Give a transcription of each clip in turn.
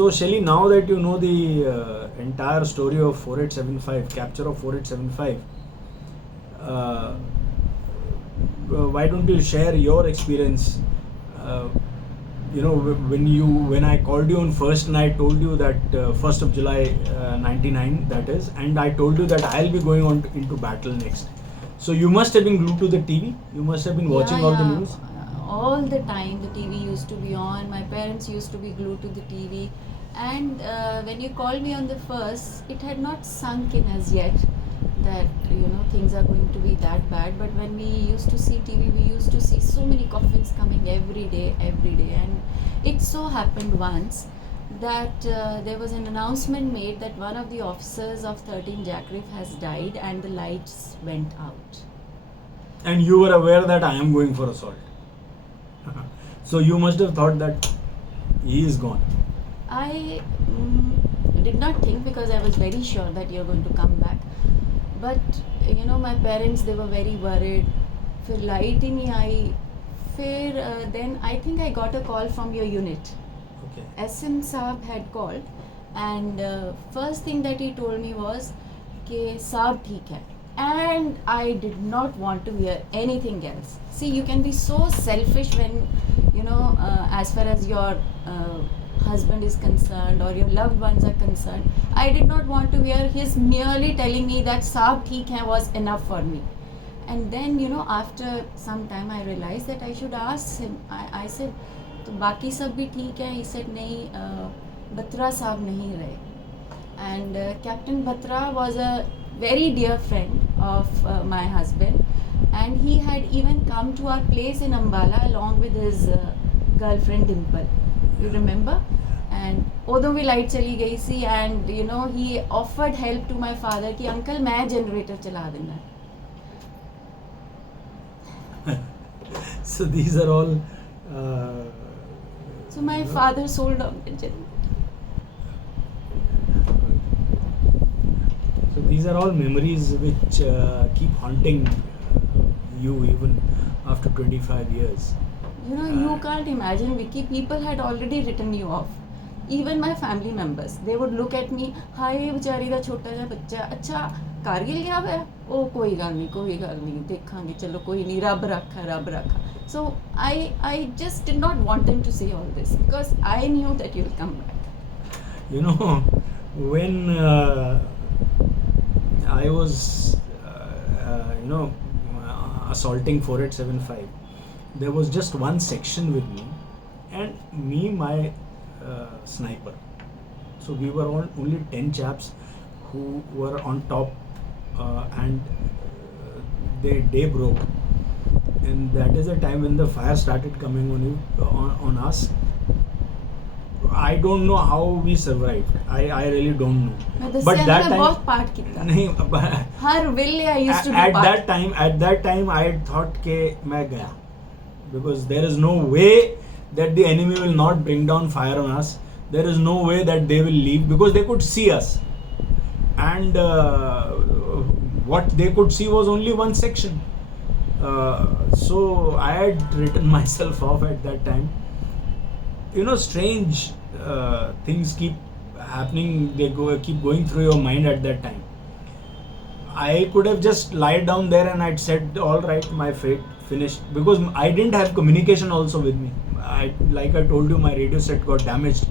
So Shelly, now that you know the entire story of 4875, capture of 4875, uh, why don't you share your experience? Uh, when I called you on first and I told you that 1st of July 99 that is, and I told you that I'll be going on into battle next. So you must have been glued to the TV. You must have been watching all the news. All the time the TV used to be on. My parents used to be glued to the TV. And when you called me on the first, it had not sunk in as yet that things are going to be that bad. But when we used to see TV, we used to see so many coffins coming every day, and it so happened once that there was an announcement made that one of the officers of 13 Jacrif has died and the lights went out. And you were aware that I am going for assault. So you must have thought that he is gone. I did not think, because I was very sure that you're going to come back. But my parents, they were very worried. फिर light ही नहीं आई. फिर then I think I got a call from your unit. Okay. SM Saab had called, and first thing that he told me was कि Saab ठीक है. And I did not want to hear anything else. See, you can be so selfish when as far as your husband is concerned or your loved ones are concerned. I did not want to hear his merely telling me that Saab theek hai was enough for me. And then after some time I realized that I should ask him. I said, तो बाकी सब भी ठीक है? He said, नहीं, Batra साहब नहीं रहे. And Captain Batra was a very dear friend of my husband, and he had even come to our place in Ambala along with his girlfriend Dimple. You remember? And although we light चली गई सी, and he offered help to my father कि uncle मैं generator चला देना. So these are all. So my father sold off the generator. So these are all memories which keep haunting you even after 25 years. You can't imagine, Vicky. People had already written you off. Even my family members, they would look at me, हाय बेचारी दा छोटा जिहा बच्चा, अच्छा कारगिल गया हुआ है, ओ कोई गल नहीं, देखांगे, चलो कोई नहीं, रब रखा. So I just did not want them to say all this, because I knew that you'll come back. When I was assaulting 4875, there was just one section with me and my sniper. So we were only 10 chaps who were on top, and their day broke, and that is the time when the fire started coming on us. I don't know how we survived. I really don't know. But that time बहुत part किया. नहीं, हर will I used to do at part. that time I thought कि मैं गया, because there is no way that the enemy will not bring down fire on us. There is no way that they will leave, because they could see us, and what they could see was only one section. So I had written myself off at that time. Strange things keep happening. They keep going through your mind at that time. I could have just lied down there and I'd said, all right, my fate finished, because I didn't have communication also with me. Like I told you, my radio set got damaged,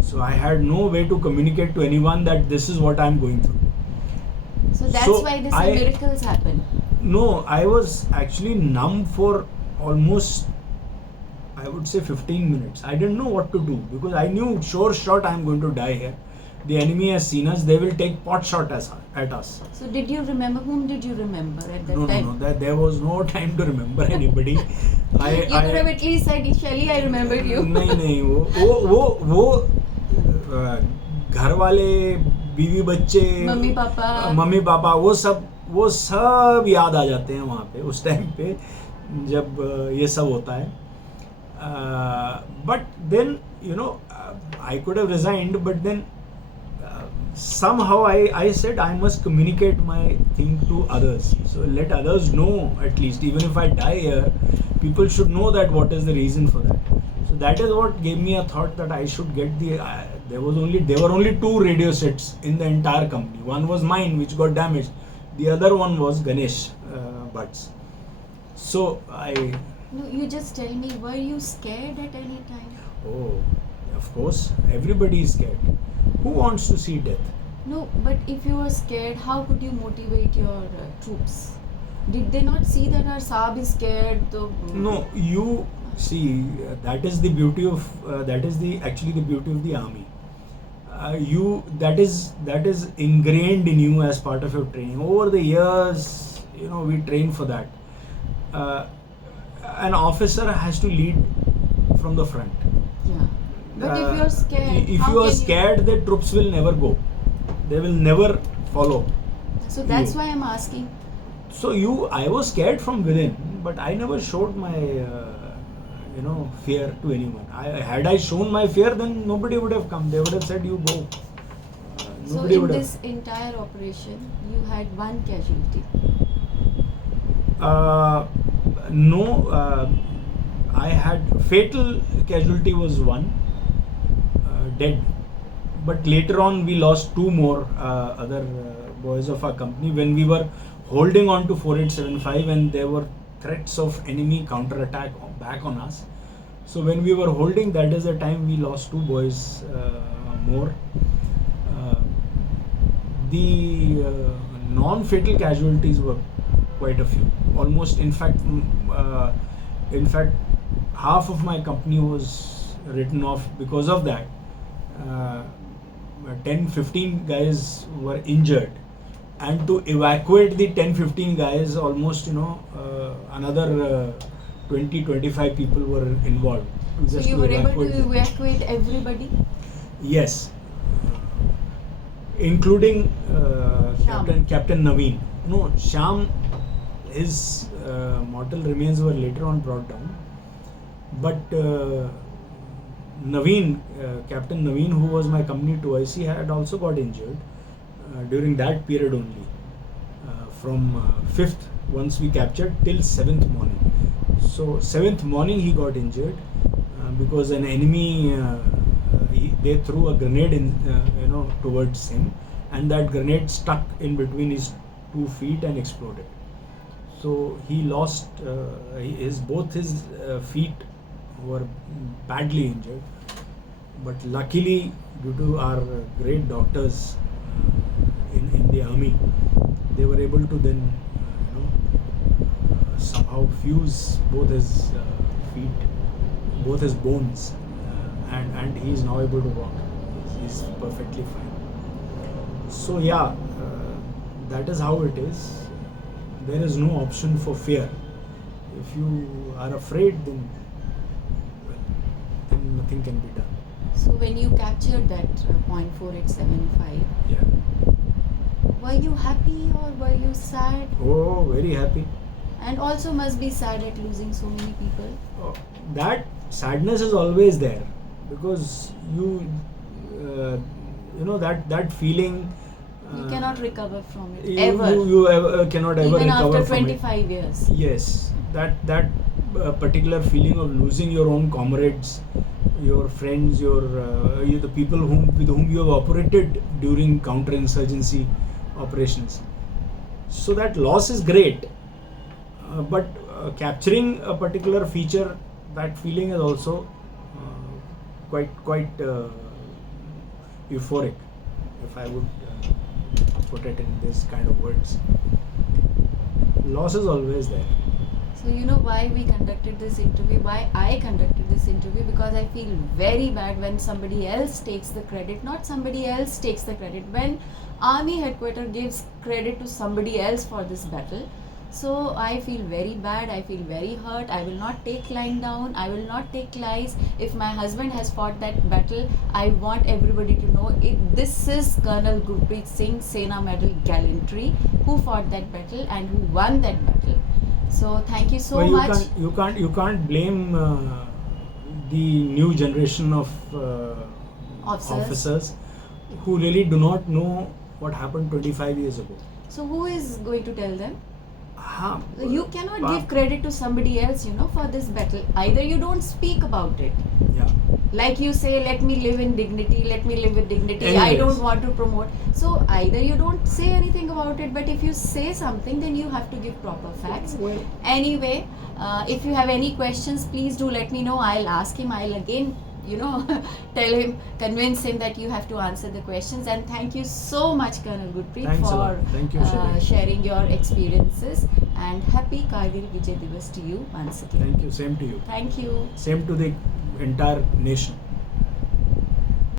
so I had no way to communicate to anyone that this is what I'm going through. So that's why these miracles happen. No, I was actually numb for almost, I would say, 15 minutes. I didn't know what to do, because I knew sure shot I'm going to die here. The enemy has seen us. They will take pot shot at us. So did you remember? Whom did you remember at that time? No. There was no time to remember anybody. You could have at least said, Shelly, I remembered you. नहीं वो घर वाले, बीवी बच्चे, mummy papa वो सब याद आ जाते हैं वहाँ पे, उस टाइम पे जब ये सब होता है. But then I could have resigned, but then somehow I said I must communicate my thing to others. So let others know, at least, even if I die here, people should know that what is the reason for that. So that is what gave me a thought that I should get the. There were only two radio sets in the entire company. One was mine, which got damaged. The other one was Ganesh Bhatt's. So No, you just tell me, were you scared at any time? oh, of course, everybody is scared. Who wants to see death? No, but if you were scared, how could you motivate your troops? Did they not see that our Saab is scared? No, you see, that is the beauty of actually the beauty of the army. That is ingrained in you as part of your training. Over the years, we train for that. An officer has to lead from the front. Yeah. But if you're scared, if how you are can scared, the troops will never go. They will never follow. So that's you. why I'm asking. So I was scared from within, but I never showed my, fear to anyone. Had I shown my fear, then nobody would have come. They would have said, "You go." So Nobody in would this entire operation, you had one casualty. No, I had fatal casualty was one, dead. But later on, we lost two more other boys of our company when we were holding on to 4875 and there were threats of enemy counterattack back on us. So when we were holding, that is the time we lost two boys more. The non-fatal casualties were quite a few. Almost, in fact, half of my company was written off because of that. 10-15 guys were injured, and to evacuate the 10-15 guys, almost another 20-25 people were involved. So you were able to evacuate everybody? Yes, including Captain Naveen. No, Shyam, his mortal remains were later on brought down, but Naveen, Captain Naveen, who was my company 2IC, had also got injured during that period only. From 5th, once we captured, till 7th morning. So 7th morning he got injured because an enemy, they threw a grenade towards him, and that grenade stuck in between his 2 feet and exploded. So he lost both his feet were badly injured, but luckily, due to our great doctors in the army, they were able to then somehow fuse both his feet, both his bones, and he is now able to walk. He's perfectly fine. So yeah, that is how it is. There is no option for fear. If you are afraid, then nothing can be done. So when you captured that .4875, Yeah. were you happy or were you sad? Oh, very happy. And also must be sad at losing so many people. That sadness is always there, because that feeling. You cannot recover from it You, ever. you cannot ever Even recover after from it. 25 years. Yes, that particular feeling of losing your own comrades, your friends, the people with whom you have operated during counterinsurgency operations. So that loss is great, but capturing a particular feature, that feeling is also quite euphoric, if I would put it in this kind of words. Loss is always there. So you know why we conducted this interview, why I conducted this interview, because I feel very bad when somebody else takes the credit, not somebody else takes the credit, when army headquarters gives credit to somebody else for this battle. So I feel very bad, I feel very hurt. I will not take lying down, I will not take lies. If my husband has fought that battle, I want everybody to know this is Colonel Gurpreet Singh, Sena Medal Gallantry, who fought that battle and who won that battle. So thank you so much. You can't blame the new generation of officers who really do not know what happened 25 years ago. So who is going to tell them? हाँ, You cannot बात- give credit to somebody else, for this battle. Either you don't speak about it. Yeah. Like you say, let me live in dignity, let me live with dignity. I Anyways. don't want to promote. So either you don't say anything about it, but if you say something, then you have to give proper facts. Well, Anyway, if you have any questions, please do let me know. I'll ask him. I'll again, tell him, convince him that you have to answer the questions. And thank you so much, Colonel Gurpreet, Thanks a for lot. Thank you, Sherry. sharing your experiences. And happy Kargil Vijay Divas to you once again. Thank you. Same to you. Thank you. Same to the entire nation.